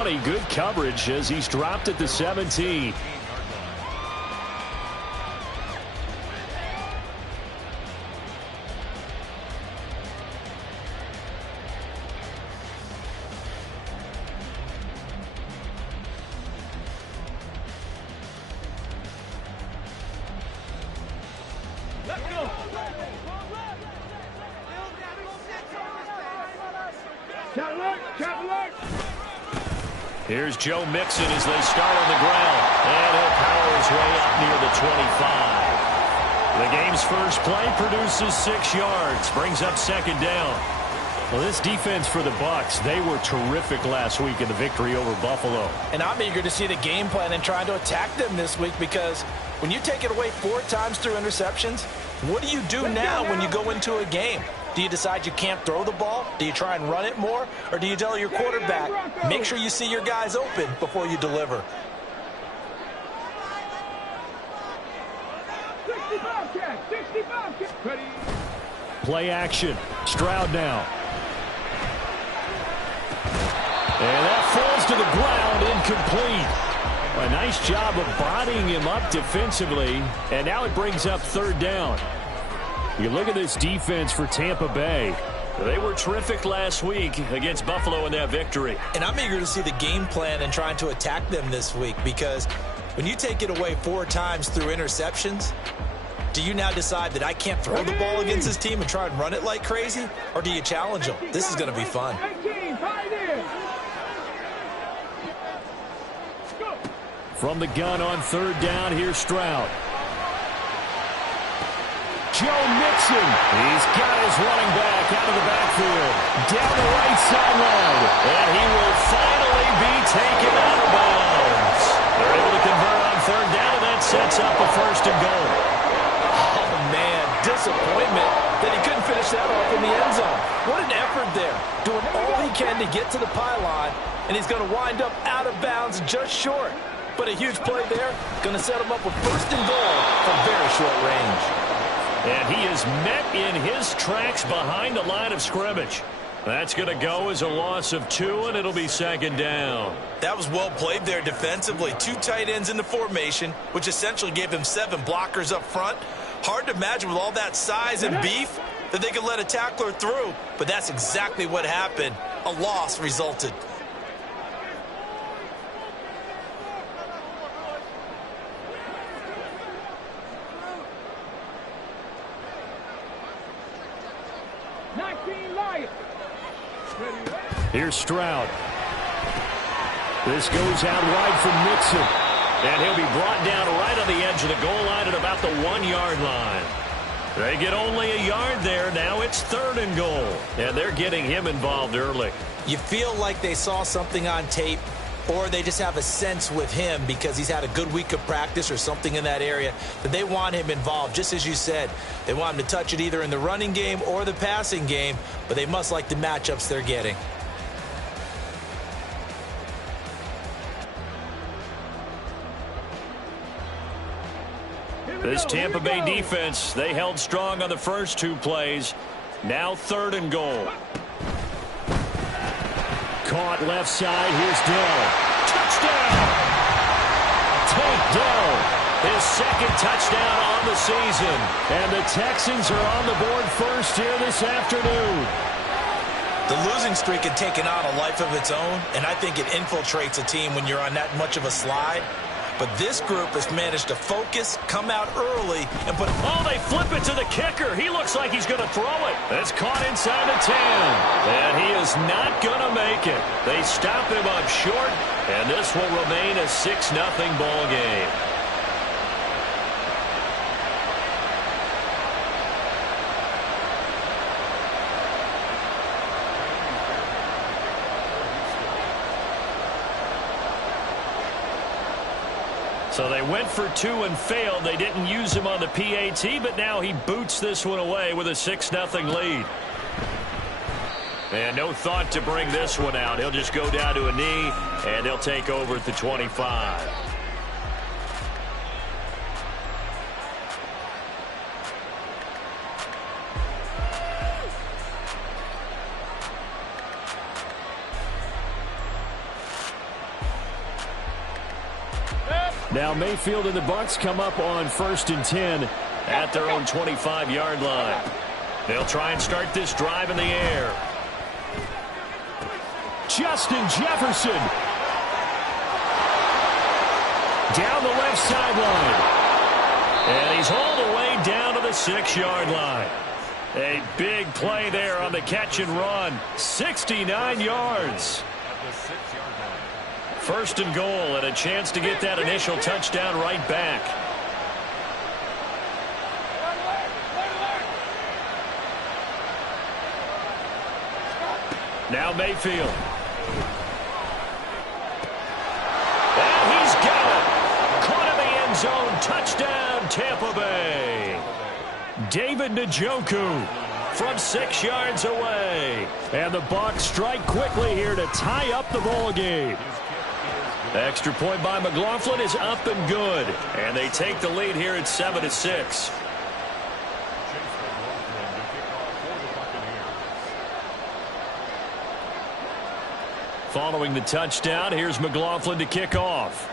Good coverage as he's dropped at the 17. Here's Joe Mixon as they start on the ground. And he'll power his way up near the 25. The game's first play produces 6 yards. Brings up second down. Well, this defense for the Bucs, they were terrific last week in the victory over Buffalo. And I'm eager to see the game plan and trying to attack them this week, because when you take it away 4 times through interceptions, what do you do now when you go into a game? Do you decide you can't throw the ball? Do you try and run it more? Or do you tell your quarterback, make sure you see your guys open before you deliver? Play action. Stroud now. And that falls to the ground, incomplete. A nice job of bodying him up defensively. And now it brings up third down. You look at this defense for Tampa Bay. They were terrific last week against Buffalo in that victory. And I'm eager to see the game plan and trying to attack them this week, because when you take it away 4 times through interceptions, do you now decide that I can't throw the ball against this team and try and run it like crazy? Or do you challenge them? This is going to be fun. From the gun on third down, here's Stroud. Joe Mixon. He's got his running back out of the backfield. Down the right sideline. And he will finally be taken out of bounds. They're able to convert on third down, and that sets up a first and goal. Oh, man, disappointment that he couldn't finish that off in the end zone. What an effort there. Doing all he can to get to the pylon, and he's going to wind up out of bounds just short. But a huge play there, going to set him up with first and goal from very short range. And he is met in his tracks behind the line of scrimmage. That's going to go as a loss of 2, and it'll be second down. That was well played there defensively. 2 tight ends in the formation, which essentially gave him 7 blockers up front. Hard to imagine with all that size and beef that they could let a tackler through, but that's exactly what happened. A loss resulted. Here's Stroud. This goes out wide for Mixon. And he'll be brought down right on the edge of the goal line at about the 1-yard line. They get only a yard there. Now it's third and goal. And they're getting him involved early. You feel like they saw something on tape, or they just have a sense with him because he's had a good week of practice or something in that area that they want him involved. Just as you said, they want him to touch it either in the running game or the passing game, but they must like the matchups they're getting. This Tampa Bay defense, they held strong on the first 2 plays. Now third and goal. Caught left side. Here's Dell. Touchdown! Tank Dell, his second touchdown on the season. And the Texans are on the board first here this afternoon. The losing streak had taken on a life of its own, and I think it infiltrates a team when you're on that much of a slide. But this group has managed to focus, come out early, and put... Oh, they flip it to the kicker. He looks like he's going to throw it. It's caught inside the 10. And he is not going to make it. They stop him up short, and this will remain a 6-0 ball game. So they went for 2 and failed. They didn't use him on the PAT, but now he boots this one away with a 6-0 lead. And no thought to bring this one out. He'll just go down to a knee, and he'll take over at the 25. Now Mayfield and the Bucs come up on 1st and 10 at their own 25-yard line. They'll try and start this drive in the air. Justin Jefferson down the left sideline. And he's all the way down to the 6-yard line. A big play there on the catch and run. 69 yards. 1st and goal, and a chance to get that initial touchdown right back. Now Mayfield. And he's got it. Caught in the end zone. Touchdown, Tampa Bay. David Njoku from 6 yards away. And the Bucs strike quickly here to tie up the ball game. Extra point by McLaughlin is up and good. And they take the lead here at 7-6. Following the touchdown, here's McLaughlin to kick off.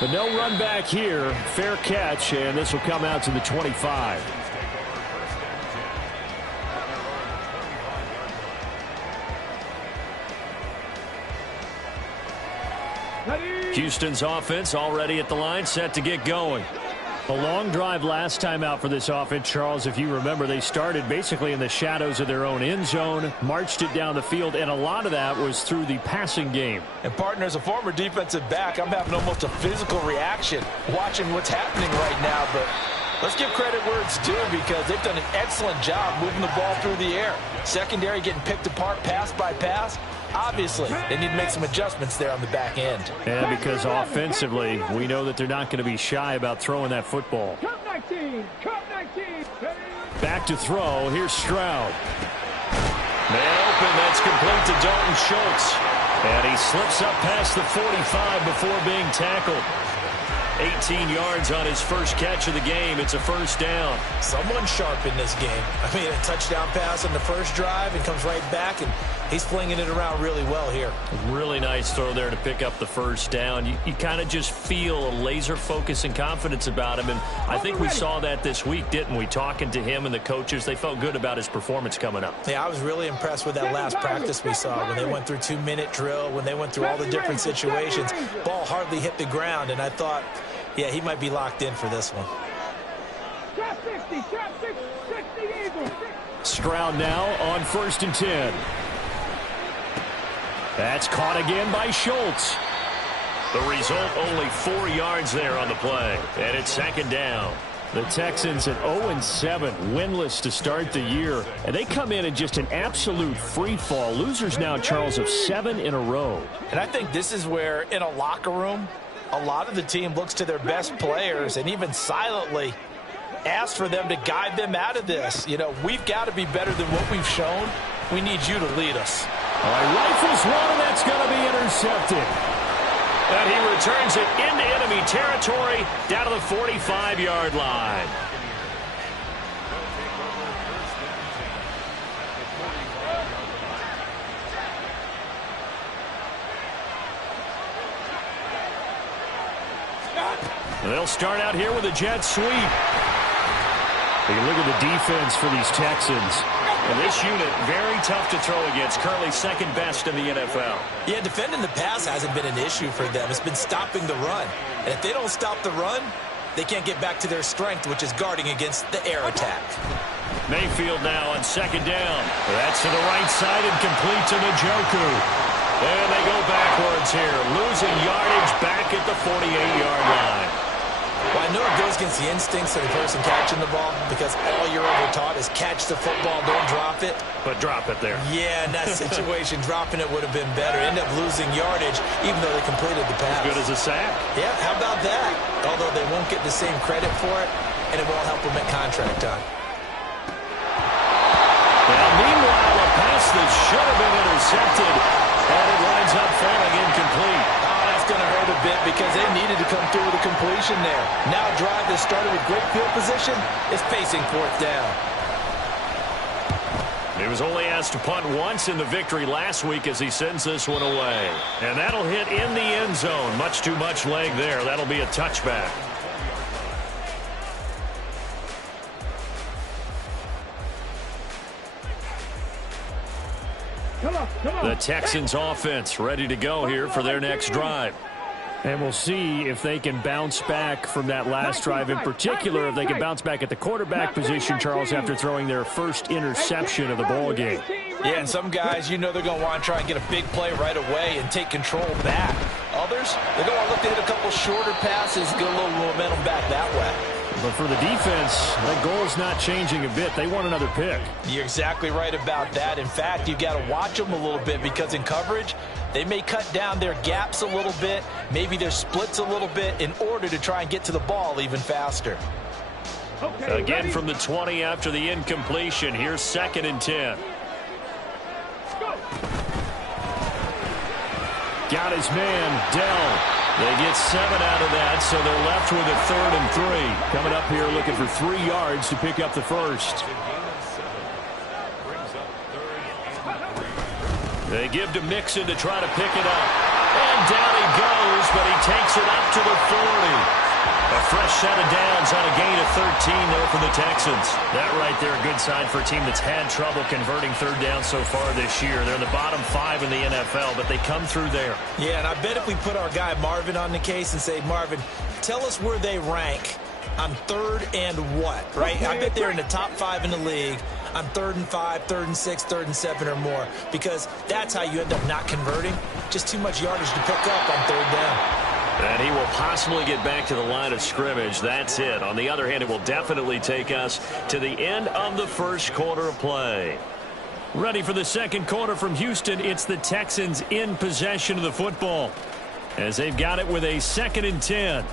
But no run back here. Fair catch, and this will come out to the 25. Houston's offense already at the line, set to get going. A long drive last time out for this offense, Charles. If you remember, they started basically in the shadows of their own end zone, marched it down the field, and a lot of that was through the passing game. And, partner, as a former defensive back, I'm having almost a physical reaction watching what's happening right now. But let's give credit where it's due, because they've done an excellent job moving the ball through the air. Secondary getting picked apart pass by pass. Obviously, they need to make some adjustments there on the back end. And because offensively, we know that they're not going to be shy about throwing that football. Back to throw. Here's Stroud. Man open. That's complete to Dalton Schultz. And he slips up past the 45 before being tackled. 18 yards on his first catch of the game. It's a first down. Someone sharp in this game. I mean, a touchdown pass on the first drive and comes right back, and he's flinging it around really well here. Really nice throw there to pick up the first down. You kind of just feel a laser focus and confidence about him, and I think we saw that this week, didn't we? Talking to him and the coaches, they felt good about his performance coming up. Yeah, I was really impressed with that last practice we saw when they went through 2-minute drill, when they went through all the different situations. Ball hardly hit the ground, and I thought, yeah, he might be locked in for this one. Stroud now on 1st and 10. That's caught again by Schultz. The result, only 4 yards there on the play. And it's 2nd down. The Texans at 0-7, winless to start the year. And they come in just an absolute free fall. Losers now, Charles, of 7 in a row. And I think this is where, in a locker room, a lot of the team looks to their best players and even silently asks for them to guide them out of this. You know, we've got to be better than what we've shown. We need you to lead us. All right, rifles one, and that's going to be intercepted. And he returns it into enemy territory down to the 45-yard line. They'll start out here with a jet sweep. You look at the defense for these Texans. And this unit, very tough to throw against. Currently 2nd best in the NFL. Yeah, defending the pass hasn't been an issue for them. It's been stopping the run. And if they don't stop the run, they can't get back to their strength, which is guarding against the air attack. Mayfield now on 2nd down. That's to the right side and complete to Njoku. And they go backwards here, losing yardage back at the 48-yard line. Well, I know it goes against the instincts of the person catching the ball, because all you're ever taught is catch the football, don't drop it. But drop it there. Yeah, in that situation, dropping it would have been better. End up losing yardage, even though they completed the pass. As good as a sack. Yeah, how about that? Although they won't get the same credit for it, and it won't help them at contract time. Now, meanwhile, a pass that should have been intercepted, and it winds up falling incomplete. Going to hurt a bit because they needed to come through with a completion there. Now a drive that started with great field position is facing 4th down. He was only asked to punt once in the victory last week as he sends this one away. And that'll hit in the end zone. Much too much leg there. That'll be a touchback. The Texans offense ready to go here for their next drive. And we'll see if they can bounce back from that last drive, in particular if they can bounce back at the quarterback position, Charles, after throwing their first interception of the ball game. Yeah, and some guys, you know they're going to want to try and get a big play right away and take control back. Others, they're going to look to hit a couple shorter passes, get a little momentum back that way. But for the defense, that goal is not changing a bit. They want another pick. You're exactly right about that. In fact, you've got to watch them a little bit because in coverage, they may cut down their gaps a little bit, maybe their splits a little bit in order to try and get to the ball even faster. Again from the 20 after the incompletion. Here's 2nd and 10. Got his man, Dell. They get 7 out of that, so they're left with a 3rd and 3. Coming up here looking for 3 yards to pick up the first. They give to Mixon to try to pick it up. And down he goes, but he takes it up to the 40. A fresh set of downs on a gain of 13 there for the Texans. That right there, a good sign for a team that's had trouble converting 3rd down so far this year. They're in the bottom 5 in the NFL, but they come through there. Yeah, and I bet if we put our guy Marvin on the case and say, Marvin, tell us where they rank on 3rd and what, right? I bet they're in the top 5 in the league on 3rd and 5, 3rd and 6, 3rd and 7 or more, because that's how you end up not converting. Just too much yardage to pick up on 3rd down. And he will possibly get back to the line of scrimmage. That's it. On the other hand, it will definitely take us to the end of the first quarter of play. Ready for the second quarter from Houston. It's the Texans in possession of the football as they've got it with a 2nd and 10.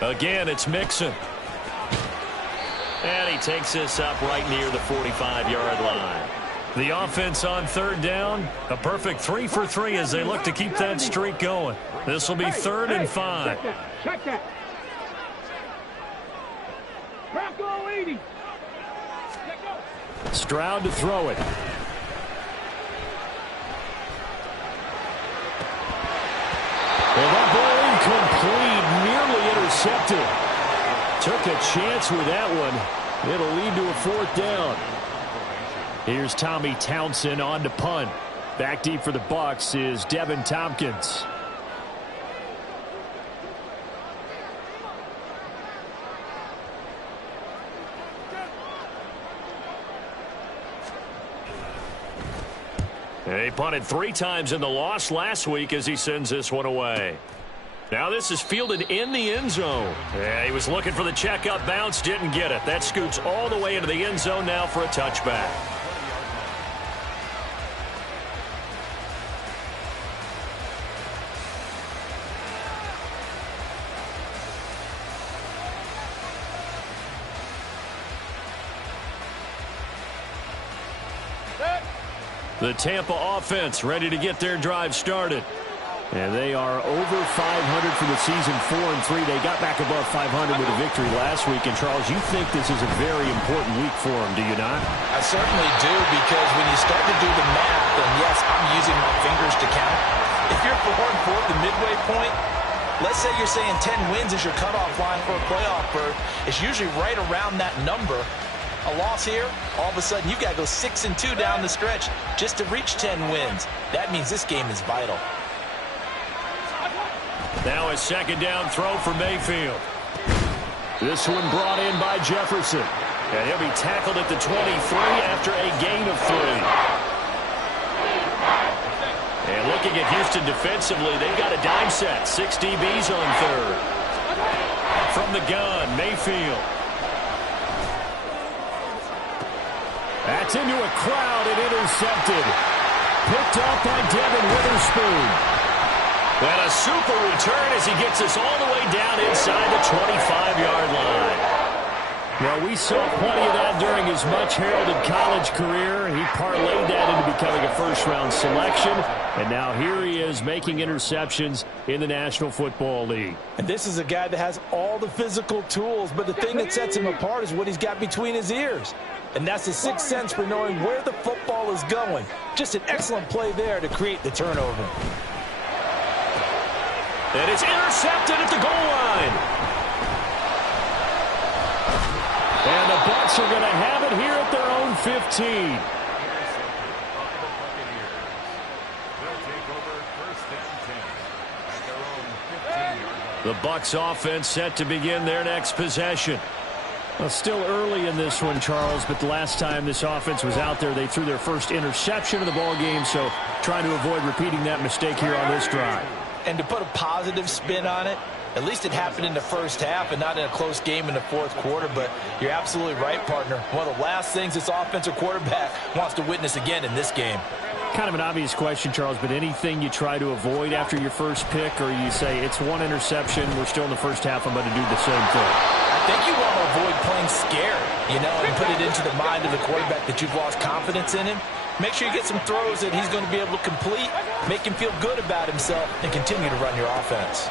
Again, it's Mixon. And he takes this up right near the 45-yard line. The offense on 3rd down, a perfect 3 for 3 as they look to keep that streak going. This will be 3rd and 5. Check that. Bronco 80. Stroud to throw it. Well, that ball incomplete, nearly intercepted. Took a chance with that one. It'll lead to a 4th down. Here's Tommy Townsend on to punt. Back deep for the Bucs is Devin Tompkins. He punted 3 times in the loss last week as he sends this one away. Now this is fielded in the end zone. Yeah, he was looking for the checkup bounce, didn't get it. That scoots all the way into the end zone now for a touchback. The Tampa offense ready to get their drive started. And they are over 500 for the season, 4-3. They got back above 500 with a victory last week. And, Charles, you think this is a very important week for them, do you not? I certainly do, because when you start to do the math, and yes, I'm using my fingers to count. If you're 4-4 at the midway point, let's say you're saying 10 wins is your cutoff line for a playoff berth. It's usually right around that number. A loss here, all of a sudden you've got to go 6-2 down the stretch just to reach 10 wins. That means this game is vital. Now a 2nd down throw for Mayfield. This one brought in by Jefferson. And he'll be tackled at the 23 after a gain of 3. And looking at Houston defensively, they've got a dime set. 6 DBs on 3rd. From the gun, Mayfield. That's into a crowd and intercepted. Picked up by Devin Witherspoon. And a super return as he gets us all the way down inside the 25-yard line. Well, we saw plenty of that during his much-heralded college career. He parlayed that into becoming a first-round selection, and now here he is making interceptions in the National Football League. And this is a guy that has all the physical tools, but the thing that sets him apart is what he's got between his ears. And that's the sixth sense for knowing where the football is going. Just an excellent play there to create the turnover. And it's intercepted at the goal line. And the Bucs are going to have it here at their own 15. The Bucs offense set to begin their next possession. Well, still early in this one, Charles, but the last time this offense was out there, they threw their first interception of the ball game, so trying to avoid repeating that mistake here on this drive. And to put a positive spin on it, at least it happened in the first half and not in a close game in the fourth quarter. But you're absolutely right, partner. One of the last things this offensive quarterback wants to witness again in this game. Kind of an obvious question, Charles, but anything you try to avoid after your first pick, or you say it's one interception, we're still in the first half, I'm going to do the same thing? I think you want to avoid playing scared, and put it into the mind of the quarterback that you've lost confidence in him. Make sure you get some throws that he's going to be able to complete, make him feel good about himself, and continue to run your offense.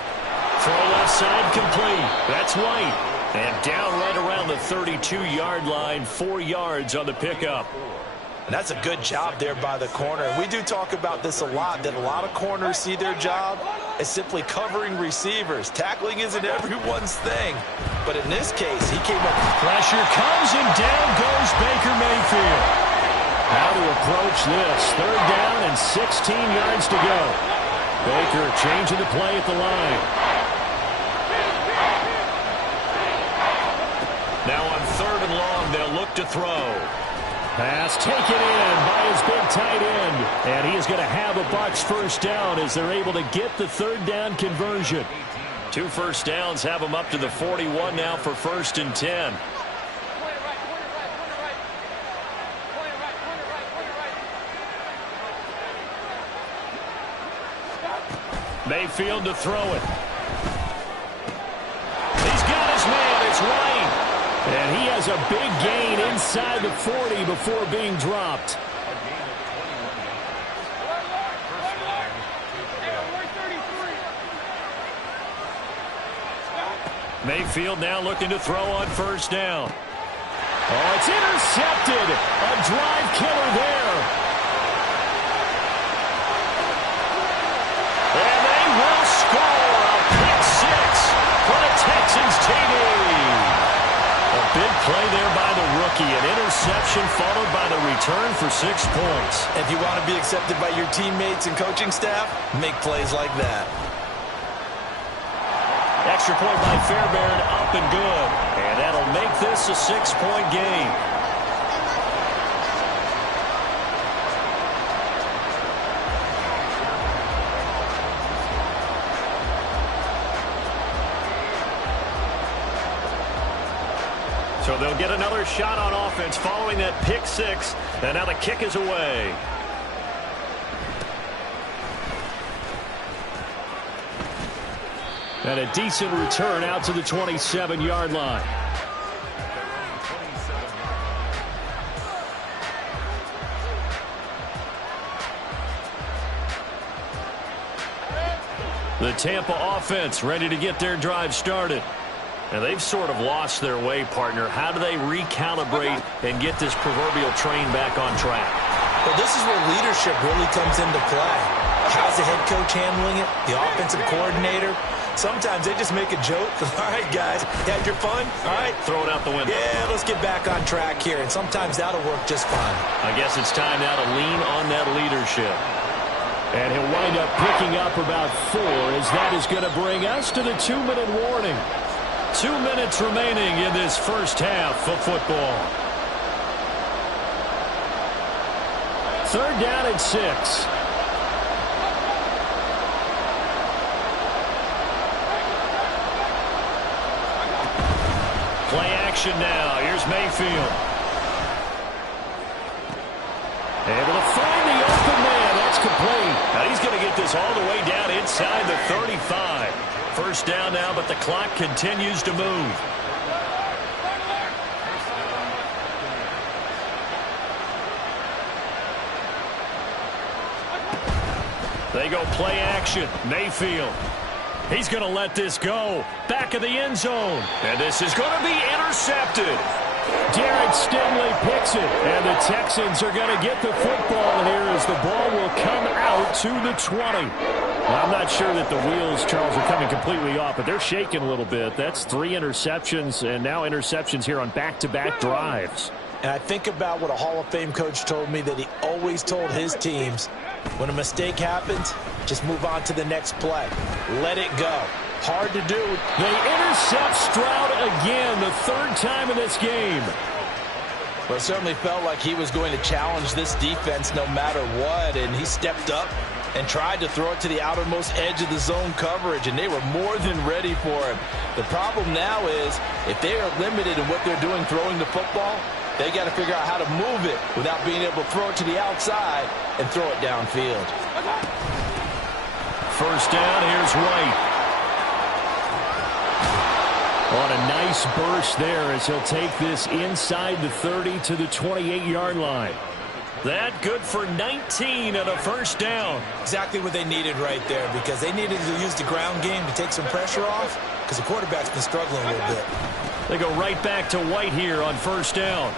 Throw left side complete. That's White. And down right around the 32-yard line, 4 yards on the pickup. And that's a good job there by the corner. And we do talk about this a lot, that a lot of corners see their job as simply covering receivers. Tackling isn't everyone's thing. But in this case, he came up. Pressure comes, and down goes Baker Mayfield. How to approach this. Third down and 16 yards to go. Baker changing the play at the line. Now on 3rd and long, they'll look to throw. Pass taken in by his big tight end. And he is going to have a Bucs first down as they're able to get the third down conversion. 2 first downs have them up to the 41 now for 1st and 10. Mayfield to throw it. He's got his man. It's White. And he has a big gain inside the 40 before being dropped. Mayfield now looking to throw on 1st down. Oh, it's intercepted. A drive killer there. And they will score a pick 6 for the Texans TD. A big play there by the rookie. An interception followed by the return for 6 points. If you want to be accepted by your teammates and coaching staff, make plays like that. Extra point by Fairbairn, up and good. And that'll make this a 6-point game. So they'll get another shot on offense following that pick 6. And now the kick is away. And a decent return out to the 27-yard line. The Tampa offense ready to get their drive started. And they've sort of lost their way, partner. How do they recalibrate and get this proverbial train back on track? Well, this is where leadership really comes into play. How's the head coach handling it? The offensive coordinator? Sometimes they just make a joke. All right, guys, you had your fun? All right. Throw it out the window. Yeah, let's get back on track here. And sometimes that'll work just fine. I guess it's time now to lean on that leadership. And he'll wind up picking up about 4 as that is going to bring us to the 2-minute warning. 2 minutes remaining in this first half of football. 3rd down and 6. Play action now. Here's Mayfield. Able to find the open man. That's complete. And he's going to get this all the way down inside the 35. First down now, but the clock continues to move. They go play action. Mayfield. He's going to let this go. Back of the end zone. And this is going to be intercepted. Derek Stingley picks it. And the Texans are going to get the football here as the ball will come out to the 20. Well, I'm not sure that the wheels, Charles, are coming completely off, but they're shaking a little bit. That's 3 interceptions, and now interceptions here on back-to-back drives. And I think about what a Hall of Fame coach told me, that he always told his teams, when a mistake happens, just move on to the next play. Let it go. Hard to do. They intercept Stroud again, the 3rd time in this game. Well, it certainly felt like he was going to challenge this defense no matter what, and he stepped up and tried to throw it to the outermost edge of the zone coverage, and they were more than ready for him. The problem now is, if they are limited in what they're doing throwing the football, they got to figure out how to move it without being able to throw it to the outside and throw it downfield. First down, here's White. On a nice burst there as he'll take this inside the 30 to the 28-yard line. That good for 19 and a first down. Exactly what they needed right there, because they needed to use the ground game to take some pressure off, because the quarterback's been struggling a little bit. They go right back to White here on first down.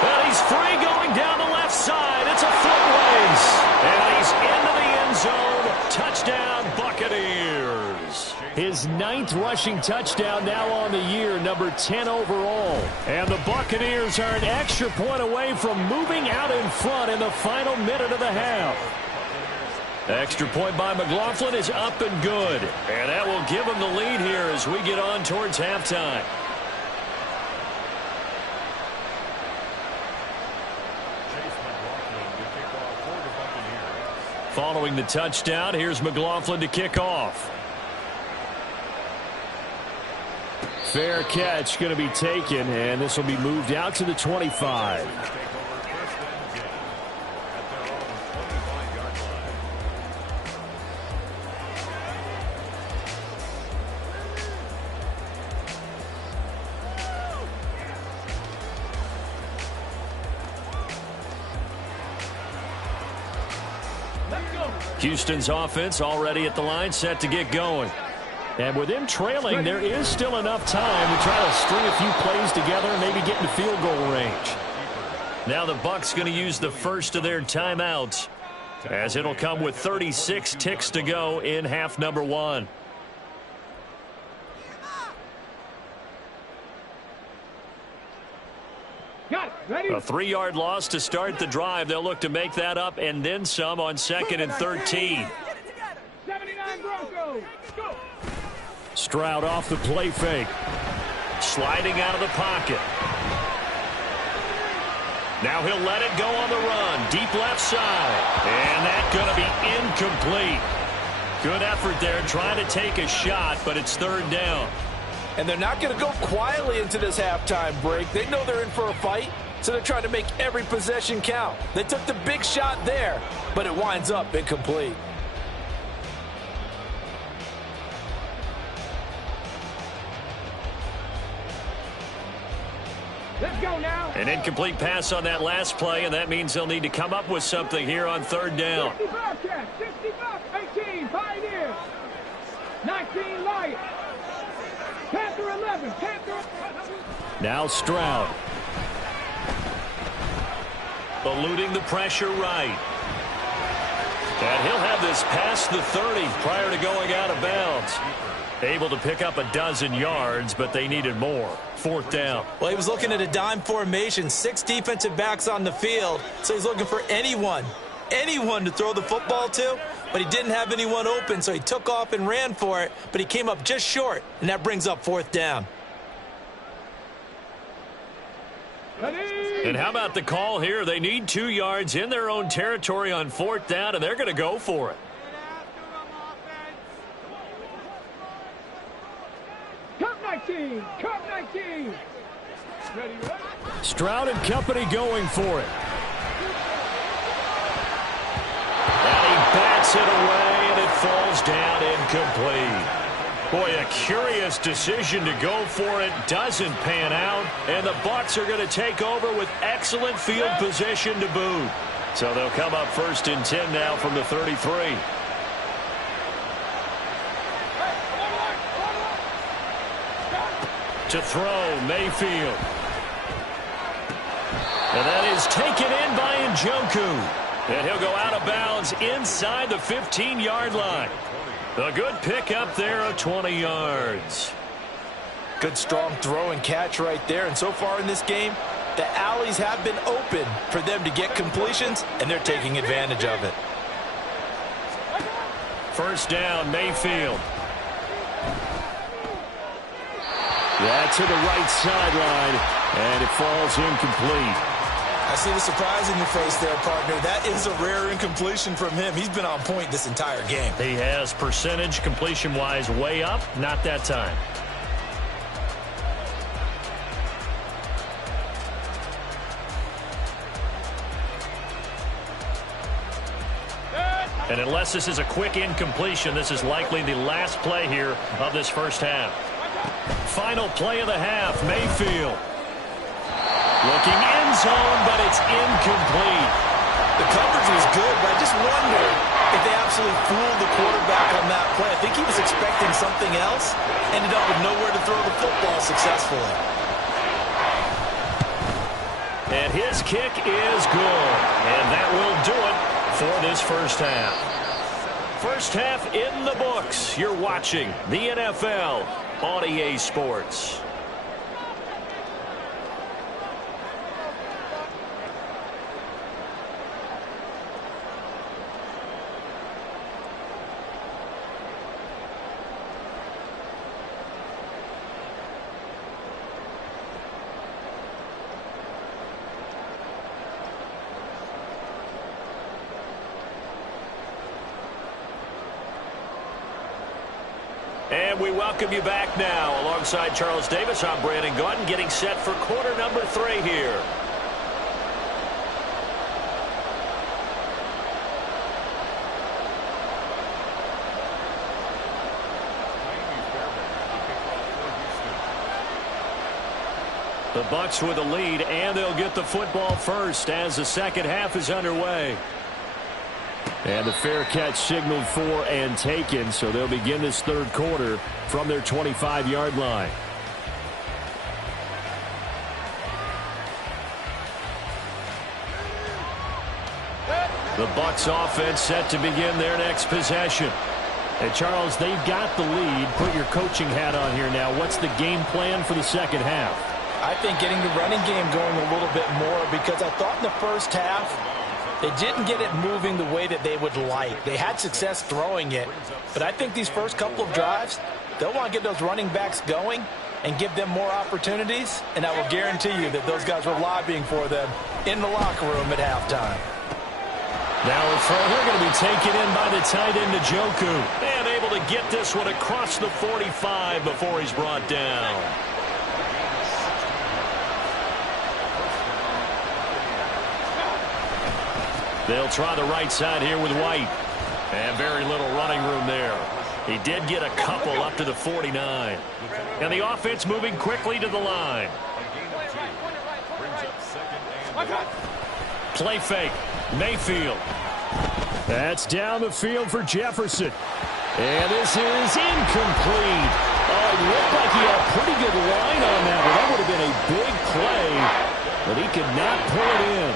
And he's free going down the left side. It's a foot race. And he's into the end zone. Touchdown, Buccaneers. His 9th rushing touchdown now on the year, number 10 overall. And the Buccaneers are an extra point away from moving out in front in the final minute of the half. Extra point by McLaughlin is up and good. And that will give him the lead here as we get on towards halftime. Following the touchdown, here's McLaughlin to kick off. Fair catch going to be taken, and this will be moved out to the 25. Houston's offense already at the line, set to get going. And with them trailing, there is still enough time to try to string a few plays together and maybe get into field goal range. Now the Bucs going to use the first of their timeouts, as it'll come with 36 ticks to go in half number 1. A 3-yard loss to start the drive. They'll look to make that up and then some on 2nd and 13. 79 Broncos. Go. Stroud off the play fake. Sliding out of the pocket. Now he'll let it go on the run. Deep left side. And that's going to be incomplete. Good effort there trying to take a shot, but it's 3rd down. And they're not going to go quietly into this halftime break. They know they're in for a fight, so they're trying to make every possession count. They took the big shot there, but it winds up incomplete. Let's go now. An incomplete pass on that last play, and that means they'll need to come up with something here on 3rd down. 60 Bearcats, 60 Bucs, 18 Pioneers, 19 Lions, Panther 11, Panther. Now Stroud. Eluding the pressure right. And he'll have this past the 30 prior to going out of bounds. Able to pick up a dozen yards, but they needed more. 4th down. Well, he was looking at a dime formation, 6 defensive backs on the field, so he's looking for anyone to throw the football to, but he didn't have anyone open, so he took off and ran for it, but he came up just short, and that brings up 4th down. And how about the call here? They need 2 yards in their own territory on 4th down, and they're going to go for it. Cup 19, Cup 19. Ready, ready. Stroud and company going for it. And he hits it away, and it falls down incomplete. Boy, a curious decision to go for it. Doesn't pan out, and the Bucs are going to take over with excellent field position to boot. So they'll come up 1st and 10 now from the 33. To throw, Mayfield. And that is taken in by Njoku. And he'll go out of bounds inside the 15-yard line. A good pickup there of 20 yards. Good strong throw and catch right there. And so far in this game, the alleys have been open for them to get completions, and they're taking advantage of it. 1st down, Mayfield. Yeah, to the right sideline, and it falls incomplete. I see the surprise in your face there, partner. That is a rare incompletion from him. He's been on point this entire game. He has percentage completion-wise way up, not that time. And unless this is a quick incompletion, this is likely the last play here of this first half. Final play of the half, Mayfield. Looking end zone, but it's incomplete. The coverage was good, but I just wonder if they absolutely fooled the quarterback on that play. I think he was expecting something else, ended up with nowhere to throw the football successfully. And his kick is good, and that will do it for this first half. First half in the books. You're watching the NFL on EA Sports. And we welcome you back now. Alongside Charles Davis, I'm Brandon Gaudin, getting set for quarter number 3 here. The Bucs with the lead, and they'll get the football first as the second half is underway. And the fair catch signaled for and taken, so they'll begin this third quarter from their 25-yard line. The Bucs offense set to begin their next possession. And Charles, they've got the lead. Put your coaching hat on here now. What's the game plan for the second half? I think getting the running game going a little bit more, because I thought in the first half they didn't get it moving the way that they would like. They had success throwing it, but I think these first couple of drives, they'll want to get those running backs going and give them more opportunities, and I will guarantee you that those guys were lobbying for them in the locker room at halftime. Now a throw here going to be taken in by the tight end, Njoku. And able to get this one across the 45 before he's brought down. They'll try the right side here with White. And very little running room there. He did get a couple up to the 49. And the offense moving quickly to the line. Play fake. Mayfield. That's down the field for Jefferson. And this is incomplete. Oh, it looked like he had a pretty good line on that, but that would have been a big play. But he could not pull it in.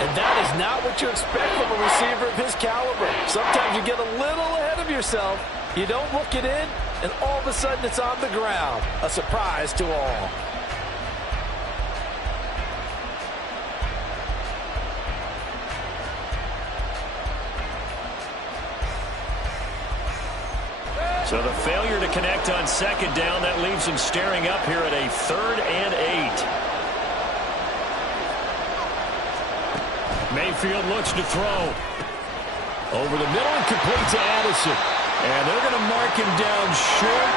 And that is not what you expect from a receiver of his caliber. Sometimes you get a little ahead of yourself. You don't look it in, and all of a sudden it's on the ground. A surprise to all. So the failure to connect on second down, that leaves him staring up here at a 3rd and 8. Mayfield looks to throw. Over the middle and complete to Addison. And they're going to mark him down short,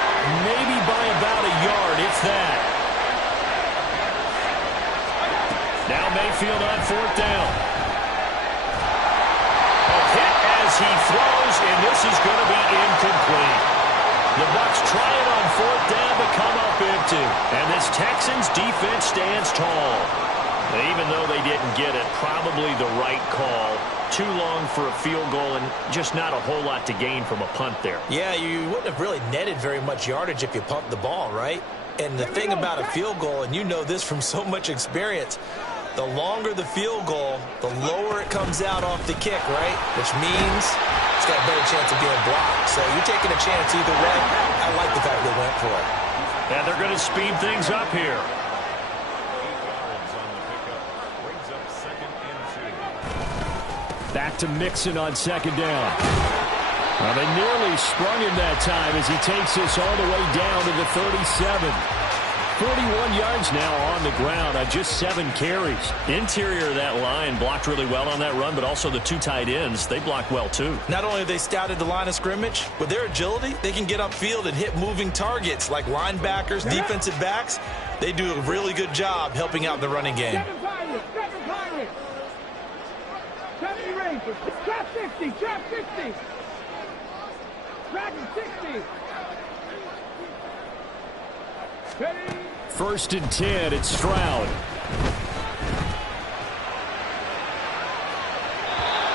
maybe by about a yard, if that. Now Mayfield on 4th down. A hit as as he throws, and this is going to be incomplete. The Bucs try it on fourth down to come up empty. And this Texans defense stands tall. Even though they didn't get it, probably the right call. Too long for a field goal and just not a whole lot to gain from a punt there. Yeah, you wouldn't have really netted very much yardage if you pumped the ball, right? And the thing about a field goal, and you know this from so much experience, the longer the field goal, the lower it comes out off the kick, right? Which means it's got a better chance of being blocked. So you're taking a chance either way. I like the fact they went for it. And they're going to speed things up here. Back to Mixon on second down. Well, they nearly sprung him that time as he takes this all the way down to the 37. 41 yards now on the ground on just 7 carries. Interior of that line blocked really well on that run, but also the 2 tight ends, they blocked well too. Not only have they scouted the line of scrimmage, with their agility, they can get upfield and hit moving targets like linebackers, defensive backs. They do a really good job helping out in the running game. Trap 60, trap 60. Dragon 60. Ready? First and 10, it's Stroud.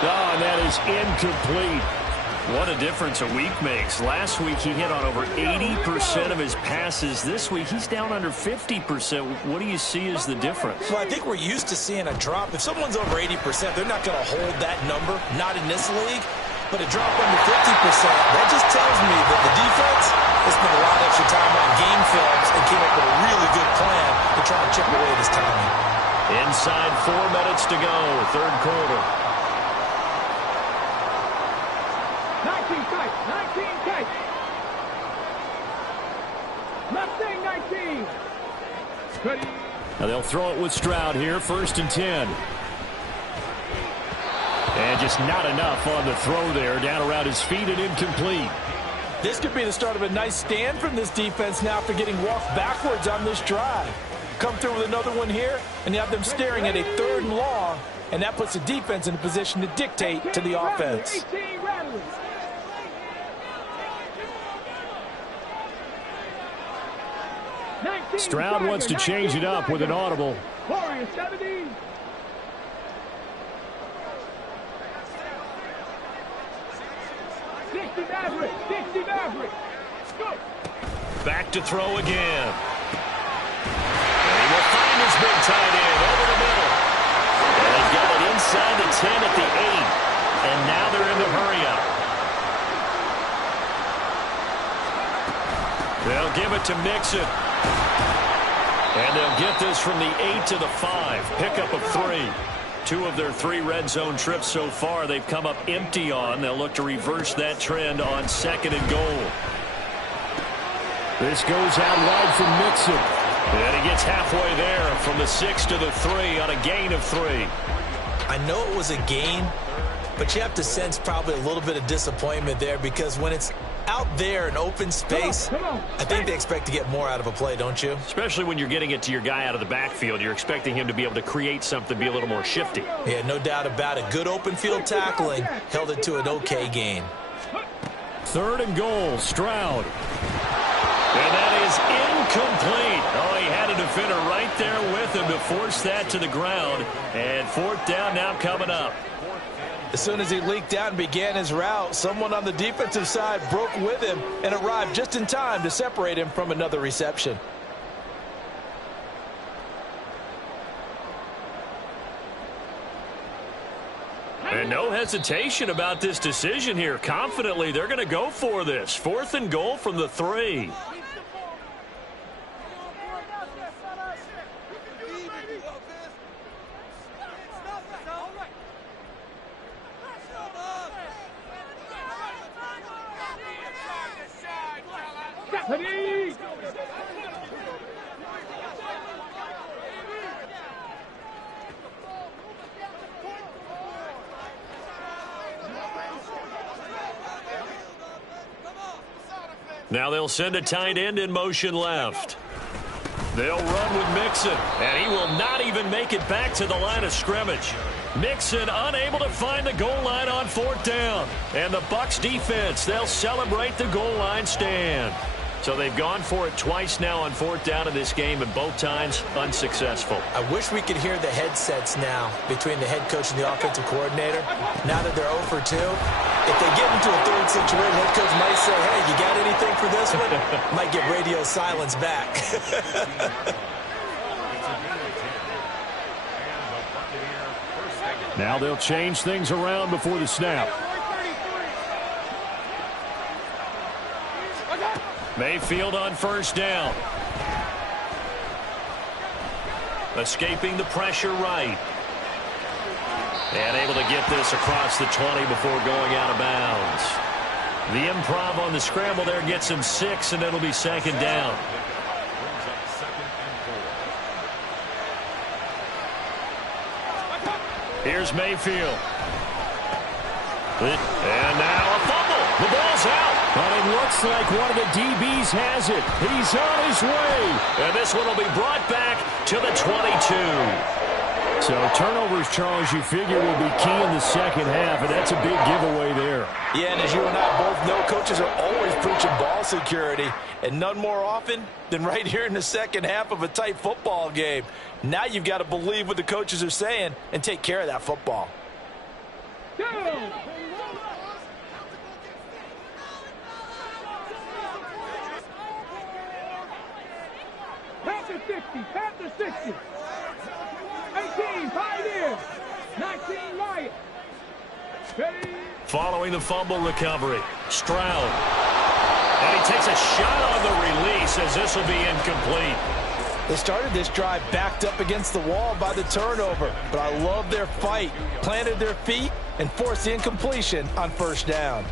Oh, and that is incomplete. What a difference a week makes. Last week he hit on over 80% of his passes. This week he's down under 50%. What do you see as the difference? Well, I think we're used to seeing a drop. If someone's over 80%, they're not going to hold that number, not in this league. But a drop under 50%, that just tells me that the defense has spent a lot of extra time on game films and came up with a really good plan to try and chip away this timing. Inside 4 minutes to go, third quarter. 19 tight, 19 tight. Mustang 19. Ready? Now they'll throw it with Stroud here, first and 10. And just not enough on the throw there, down around his feet and incomplete. This could be the start of a nice stand from this defense now after getting walked backwards on this drive. Come through with another one here, and you have them staring at a 3rd and long, and that puts the defense in a position to dictate to the offense. Stroud wants to change it up with an audible. 70. Back to throw again. And he will find his big tight end over the middle. And they get it inside the 10 at the 8. And now they're in the hurry-up. They'll give it to Mixon. And they'll get this from the 8 to the 5. Pickup of 3. 2 of their 3 red zone trips so far they've come up empty on. They'll look to reverse that trend on 2nd and goal. This goes out wide from Mixon. And he gets halfway there from the 6 to the 3 on a gain of 3. I know it was a gain, but you have to sense probably a little bit of disappointment there because when it's out there in open space, I think they expect to get more out of a play, don't you? Especially when you're getting it to your guy out of the backfield. You're expecting him to be able to create something, be a little more shifty. Yeah, no doubt about it. Good open field tackling held it to an okay gain. 3rd and goal, Stroud. And that is incomplete. Oh, he had a defender right there with him to force that to the ground. And 4th down now coming up. As soon as he leaked out and began his route, someone on the defensive side broke with him and arrived just in time to separate him from another reception. And no hesitation about this decision here. Confidently, they're going to go for this. 4th and goal from the 3. Now they'll send a tight end in motion left. They'll run with Mixon, and he will not even make it back to the line of scrimmage. Mixon unable to find the goal line on 4th down. And the Bucs defense, they'll celebrate the goal line stand. So they've gone for it twice now on 4th down in this game, and both times unsuccessful. I wish we could hear the headsets now between the head coach and the offensive coordinator. Now that they're 0 for 2, if they get into a third situation, head coach might say, hey, you got anything for this one? Might get radio silence back. Now they'll change things around before the snap. Mayfield on 1st down. Escaping the pressure right. And able to get this across the 20 before going out of bounds. The improv on the scramble there gets him 6, and it'll be 2nd down. Here's Mayfield. And now a fumble. The ball's out. But it looks like one of the DBs has it. He's on his way. And this one will be brought back to the 22. So turnovers, Charles, you figure will be key in the second half, and that's a big giveaway there. Yeah, and as you and I both know, coaches are always preaching ball security, and none more often than right here in the second half of a tight football game. Now you've got to believe what the coaches are saying and take care of that football. Panther 60, Panther 60. 18, Pioneers. 19, Lions. Ready? Following the fumble recovery, Stroud. And he takes a shot on the release as this will be incomplete. They started this drive backed up against the wall by the turnover, but I love their fight, planted their feet, and forced the incompletion on 1st down.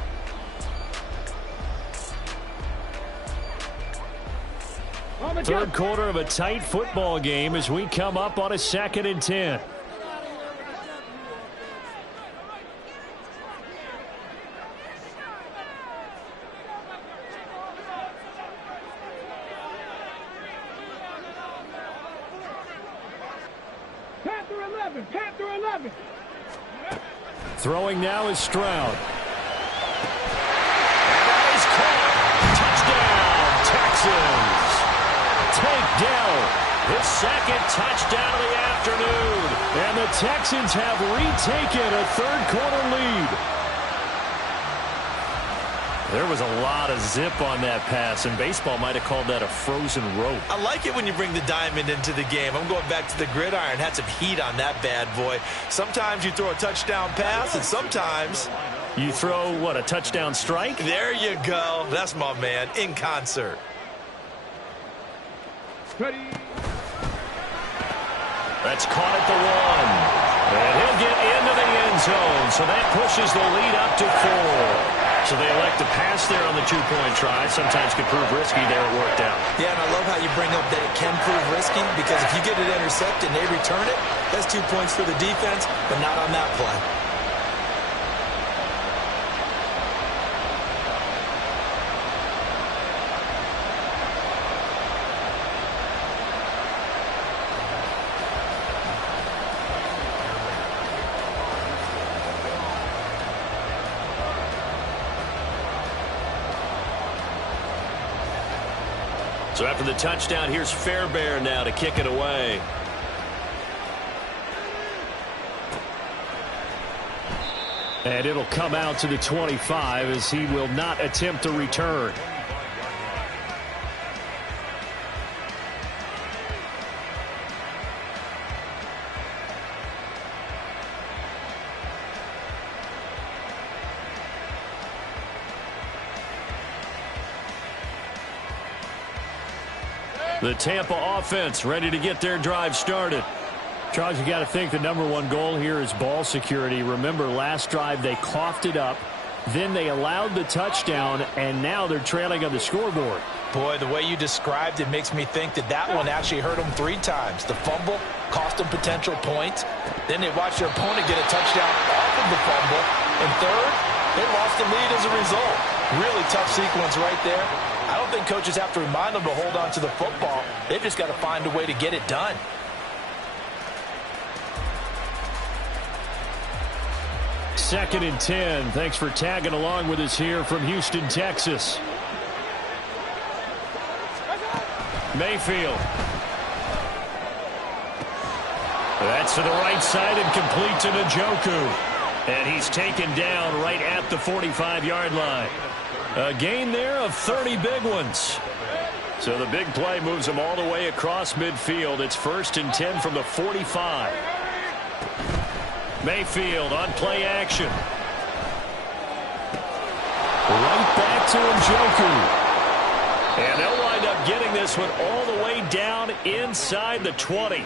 Third quarter of a tight football game as we come up on a 2nd and 10. Panther 11, Panther 11. Throwing now is Stroud. And that is caught. Touchdown, Texans. Takedown. His 2nd touchdown of the afternoon. And the Texans have retaken a third quarter lead. There was a lot of zip on that pass, and baseball might have called that a frozen rope. I like it when you bring the diamond into the game. I'm going back to the gridiron. Had some heat on that bad boy. Sometimes you throw a touchdown pass, and sometimes you throw, what, a touchdown strike? There you go. That's my man, in concert. Ready? That's caught at the 1. And he'll get into the end zone, so that pushes the lead up to 4. So they elect to pass there on the 2-point try. Sometimes could prove risky. There it worked out. Yeah, and I love how you bring up that it can prove risky, because if you get it intercepted and they return it, that's 2 points for the defense, but not on that play. So after the touchdown, here's Fairbairn now to kick it away. And it'll come out to the 25 as he will not attempt to return. The Tampa offense ready to get their drive started. Charles, you got to think the #1 goal here is ball security. Remember, last drive they coughed it up, then they allowed the touchdown, and now they're trailing on the scoreboard. Boy, the way you described it makes me think that that one actually hurt them 3 times. The fumble cost them potential points. Then they watched their opponent get a touchdown off of the fumble. And third, they lost the lead as a result. Really tough sequence right there. I don't think coaches have to remind them to hold on to the football. They've just got to find a way to get it done. 2nd and 10. Thanks for tagging along with us here from Houston, Texas. Mayfield. That's to the right side and complete to Njoku. And he's taken down right at the 45-yard line. A gain there of 30 big ones. So the big play moves him all the way across midfield. It's 1st and 10 from the 45. Mayfield on play action. Right back to Njoku. And they'll wind up getting this one all the way down inside the 20.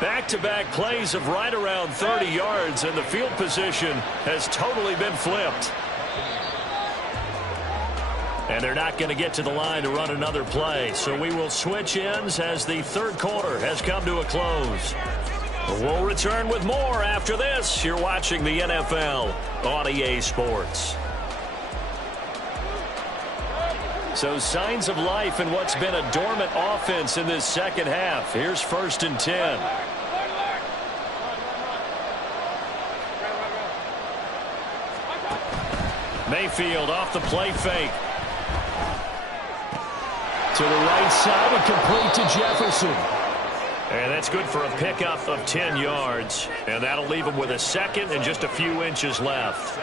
Back-to-back plays of right around 30 yards, and the field position has totally been flipped. And they're not going to get to the line to run another play. So we will switch ends as the third quarter has come to a close. We'll return with more after this. You're watching the NFL on EA Sports. So signs of life in what's been a dormant offense in this second half. Here's 1st and 10. Mayfield off the play fake. To the right side and complete to Jefferson. And that's good for a pickup of 10 yards. And that'll leave him with a second and just a few inches left.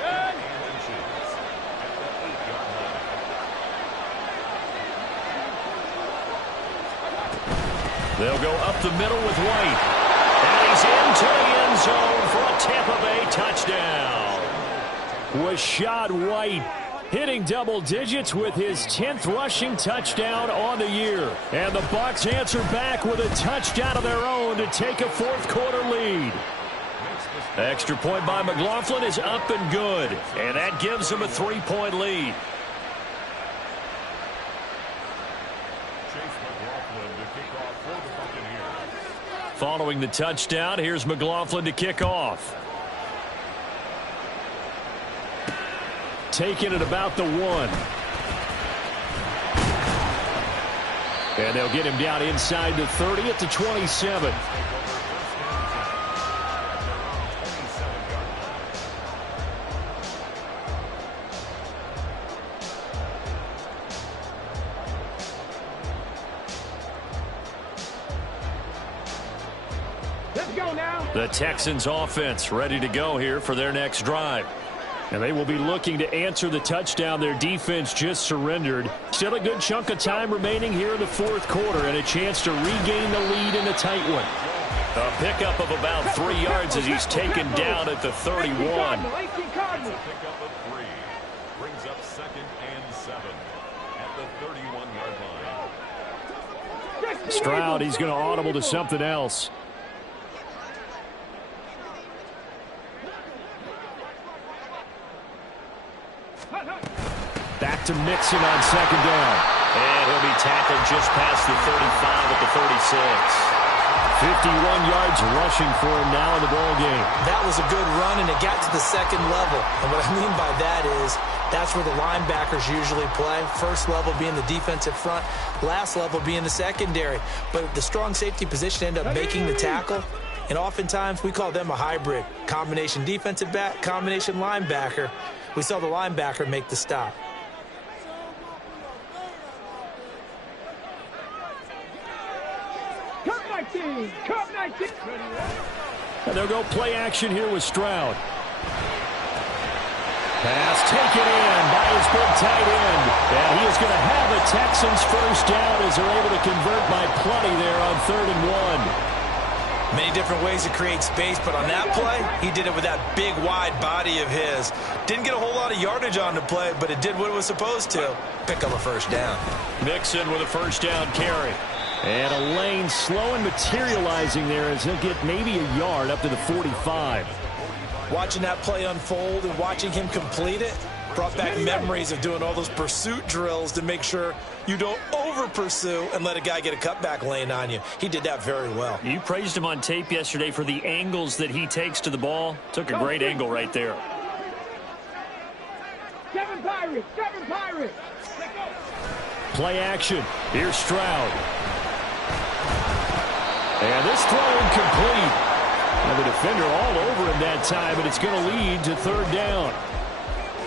They'll go up the middle with White. And he's into the end zone for a Tampa Bay touchdown. Rashad White hitting double digits with his 10th rushing touchdown on the year. And the Bucs answer back with a touchdown of their own to take a fourth quarter lead. Extra point by McLaughlin is up and good. And that gives them a 3-point lead. Following the touchdown, here's McLaughlin to kick off. Taking it about the 1. And they'll get him down inside the 30 at the 27. Let's go now. The Texans offense ready to go here for their next drive. And they will be looking to answer the touchdown their defense just surrendered. Still a good chunk of time remaining here in the fourth quarter and a chance to regain the lead in a tight one. A pickup of about 3 yards as he's taken down at the 31. Pickup of 3 brings up 2nd and 7 at the 31-yard line. Stroud, he's going to audible to something else. Back to Mixon on 2nd down. And he'll be tackled just past the 35 at the 36. 51 yards rushing for him now in the ball game. That was a good run, and it got to the second level. And what I mean by that is that's where the linebackers usually play. First level being the defensive front, last level being the secondary. But the strong safety position ended up making the tackle. And oftentimes we call them a hybrid. Combination defensive back, combination linebacker. We saw the linebacker make the stop. Cup 19. And they'll go play action here with Stroud. Pass taken in by his big tight end. And he is going to have a Texans first down as they're able to convert by plenty there on 3rd and 1. Many different ways to create space, but on that play, he did it with that big, wide body of his. Didn't get a whole lot of yardage on the play, but it did what it was supposed to. Pick up a first down. Mixon with a first down carry. And a lane slow and materializing there as he'll get maybe a yard up to the 45. Watching that play unfold and watching him complete it brought back memories of doing all those pursuit drills to make sure you don't over-pursue and let a guy get a cutback lane on you. He did that very well. You praised him on tape yesterday for the angles that he takes to the ball. Took a great angle right there. 7 Pirates. 7 Pirates. Play action. Here's Stroud. And this throw incomplete. And the defender all over him that time, but it's going to lead to third down.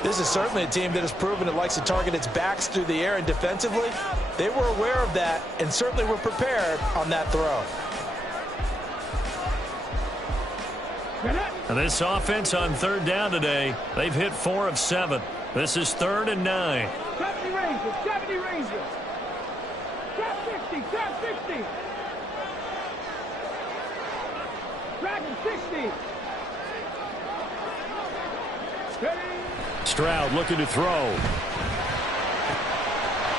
This is certainly a team that has proven it likes to target its backs through the air, and defensively, they were aware of that and certainly were prepared on that throw. And this offense on third down today, they've hit 4 of 7. This is 3rd and 9. 70 Rangers, 70 Rangers. Top 60, top 60. Dragon 60. Ready? Stroud looking to throw.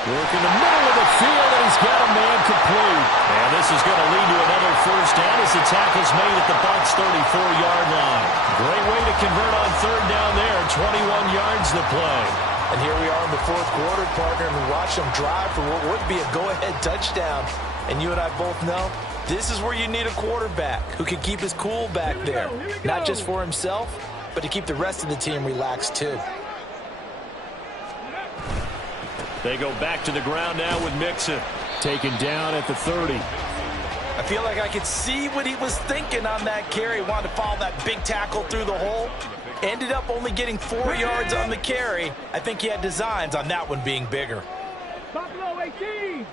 Work in the middle of the field, and he's got a man complete. And this is going to lead to another first down as the tackle's made at the Bucs' 34-yard line. Great way to convert on third down there. 21 yards to play. And here we are in the fourth quarter, partner, and we watch them drive for what would be a go-ahead touchdown. And you and I both know this is where you need a quarterback who can keep his cool back there. Not just for himself, but to keep the rest of the team relaxed too. They go back to the ground now with Mixon. Taken down at the 30. I feel like I could see what he was thinking on that carry. Wanted to follow that big tackle through the hole. Ended up only getting 4 yards on the carry. I think he had designs on that one being bigger. Buffalo 18.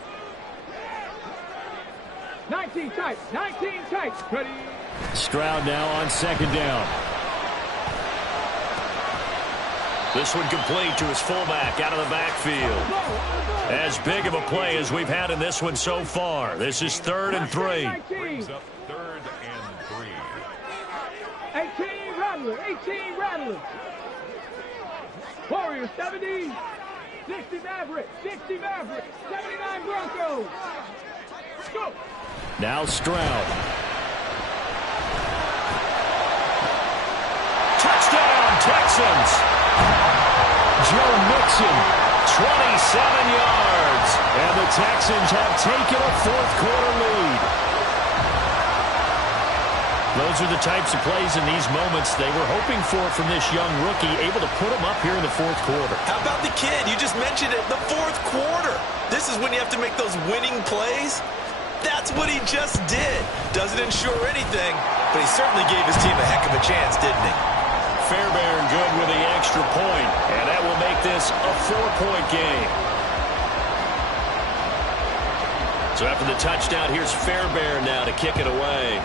19 tight, 19 tight. Ready? Stroud now on second down. This one complete to his fullback out of the backfield. As big of a play as we've had in this one so far. This is 3rd and 3. Brings up 3rd and 3. 18 Rattlers, 18 Rattlers. Warriors 70. 60 Mavericks, 60 Mavericks. 79 Broncos. Go. Now Stroud. Touchdown, Texans. Joe Mixon, 27 yards. and the Texans have taken a fourth quarter lead. Those are the types of plays in these moments they were hoping for from this young rookie, able to put him up here in the fourth quarter. How about the kid? You just mentioned it, the fourth quarter. This is when you have to make those winning plays. That's what he just did. Doesn't ensure anything, but he certainly gave his team a heck of a chance, didn't he? Fairbairn good with the extra point, and that will make this a 4-point game. So after the touchdown, here's Fairbairn now to kick it away.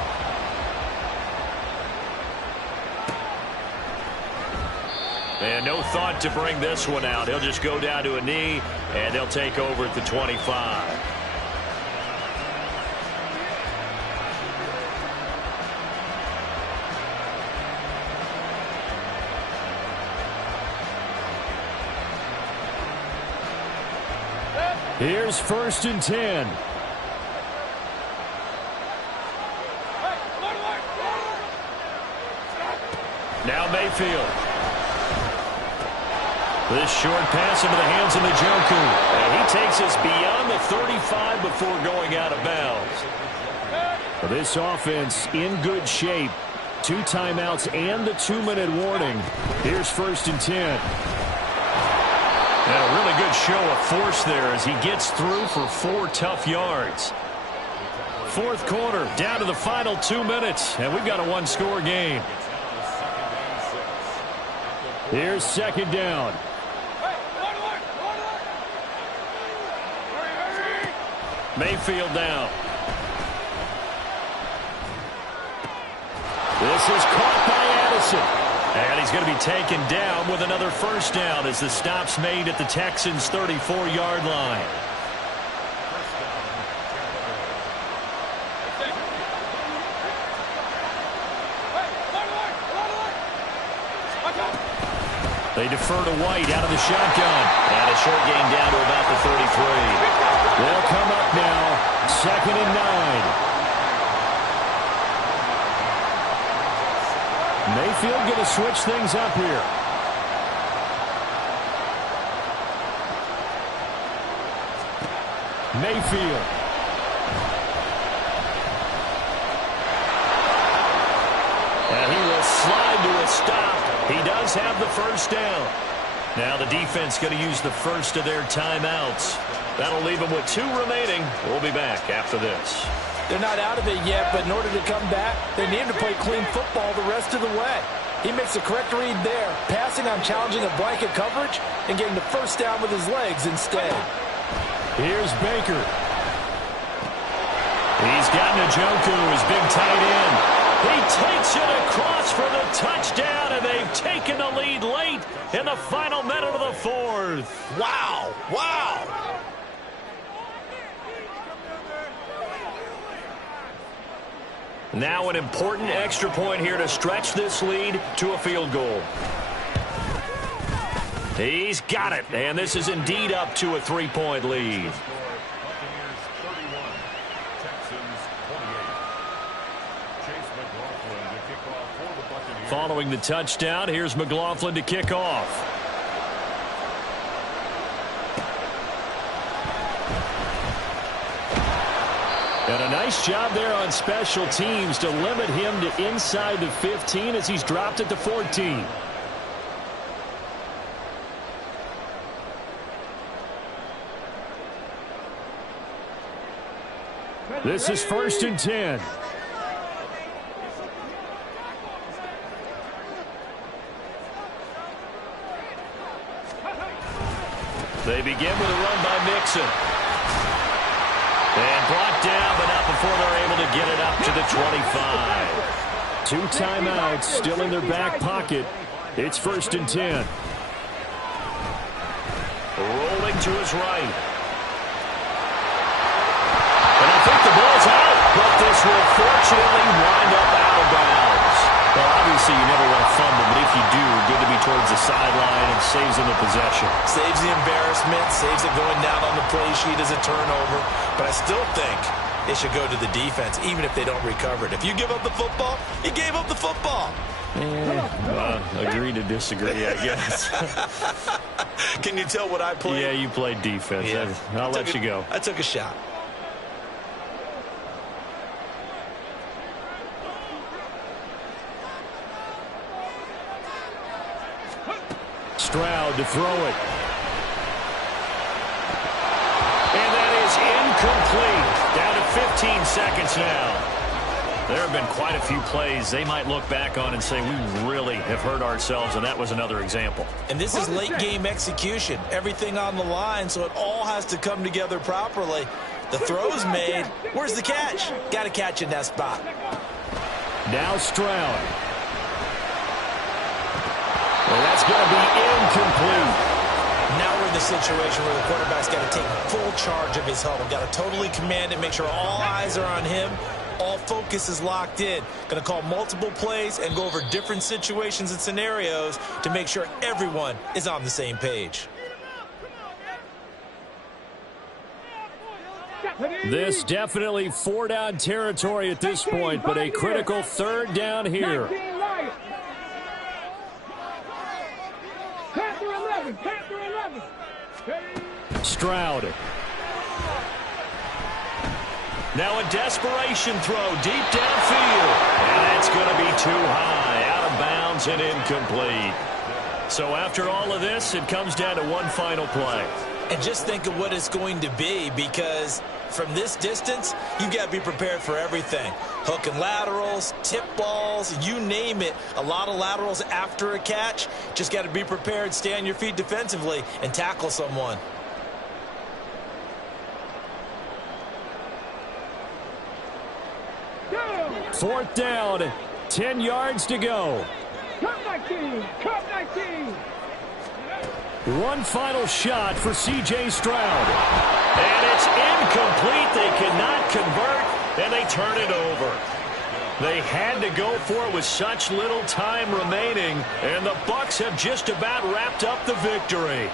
And no thought to bring this one out. He'll just go down to a knee, and they'll take over at the 25. Here's 1st and 10. Now Mayfield. This short pass into the hands of Njoku. And he takes us beyond the 35 before going out of bounds. Well, this offense in good shape. 2 timeouts and the 2-minute warning. Here's 1st and 10. And a really good show of force there as he gets through for 4 tough yards. Fourth quarter, down to the final 2 minutes, and we've got a 1-score game. Here's 2nd down. Mayfield down. This is caught by Addison. And he's going to be taken down with another first down as the stop's made at the Texans' 34-yard line. They defer to White out of the shotgun. And a short gain down to about the 33. They'll come up now. 2nd and 9. Mayfield going to switch things up here. Mayfield. And he will slide to a stop. He does have the first down. Now the defense going to use the first of their timeouts. That'll leave them with 2 remaining. We'll be back after this. They're not out of it yet, but in order to come back, they need to play clean football the rest of the way. He makes the correct read there, passing on challenging a blanket coverage and getting the first down with his legs instead. Here's Baker. He's got Njoku, his big tight end. He takes it across for the touchdown, and they've taken the lead late in the final minute of the 4th. Wow! Wow! Now an important extra point here to stretch this lead to a field goal. He's got it, and this is indeed up to a 3-point lead. Following the touchdown, here's McLaughlin to kick off. And a nice job there on special teams to limit him to inside the 15 as he's dropped at the 14. This is 1st and 10. They begin with a run by Mixon. And brought down, but not before they're able to get it up to the 25. 2 timeouts still in their back pocket. It's 1st and 10. Rolling to his right. And I think the ball's out, but this will fortunately wind up out of bounds. Well, obviously you never want to fumble, but if you do, good to be towards the sideline and saves them the possession. Saves the embarrassment, saves it going down on the play sheet as a turnover. But I still think it should go to the defense, even if they don't recover it. If you give up the football, you gave up the football. Agree to disagree, I guess. Can you tell what I played? Yeah, you played defense. Yeah. I'll let you go. I took a shot. Stroud to throw it. And that is incomplete. Down to 15 seconds now. There have been quite a few plays they might look back on and say, we really have hurt ourselves, and that was another example. And this is late-game execution. Everything on the line, so it all has to come together properly. The throw's made. Where's the catch? Got to catch in that spot. Now Stroud. Well, that's going to be incomplete. Now we're in the situation where the quarterback's got to take full charge of his huddle. Got to totally command it, make sure all eyes are on him. All focus is locked in. Going to call multiple plays and go over different situations and scenarios to make sure everyone is on the same page. This definitely 4-down territory at this point, but a critical 3rd down here. Stroud. Now a desperation throw deep downfield. And that's going to be too high, out of bounds and incomplete. So after all of this, it comes down to one final play. And just think of what it's going to be, because from this distance, you've got to be prepared for everything. Hook and laterals, tip balls, you name it. A lot of laterals after a catch. Just got to be prepared, stay on your feet defensively, and tackle someone. Fourth down, 10 yards to go. Cut 19! Cut 19! One final shot for C.J. Stroud. And it's incomplete. They cannot convert, and they turn it over. They had to go for it with such little time remaining, and the Bucs have just about wrapped up the victory.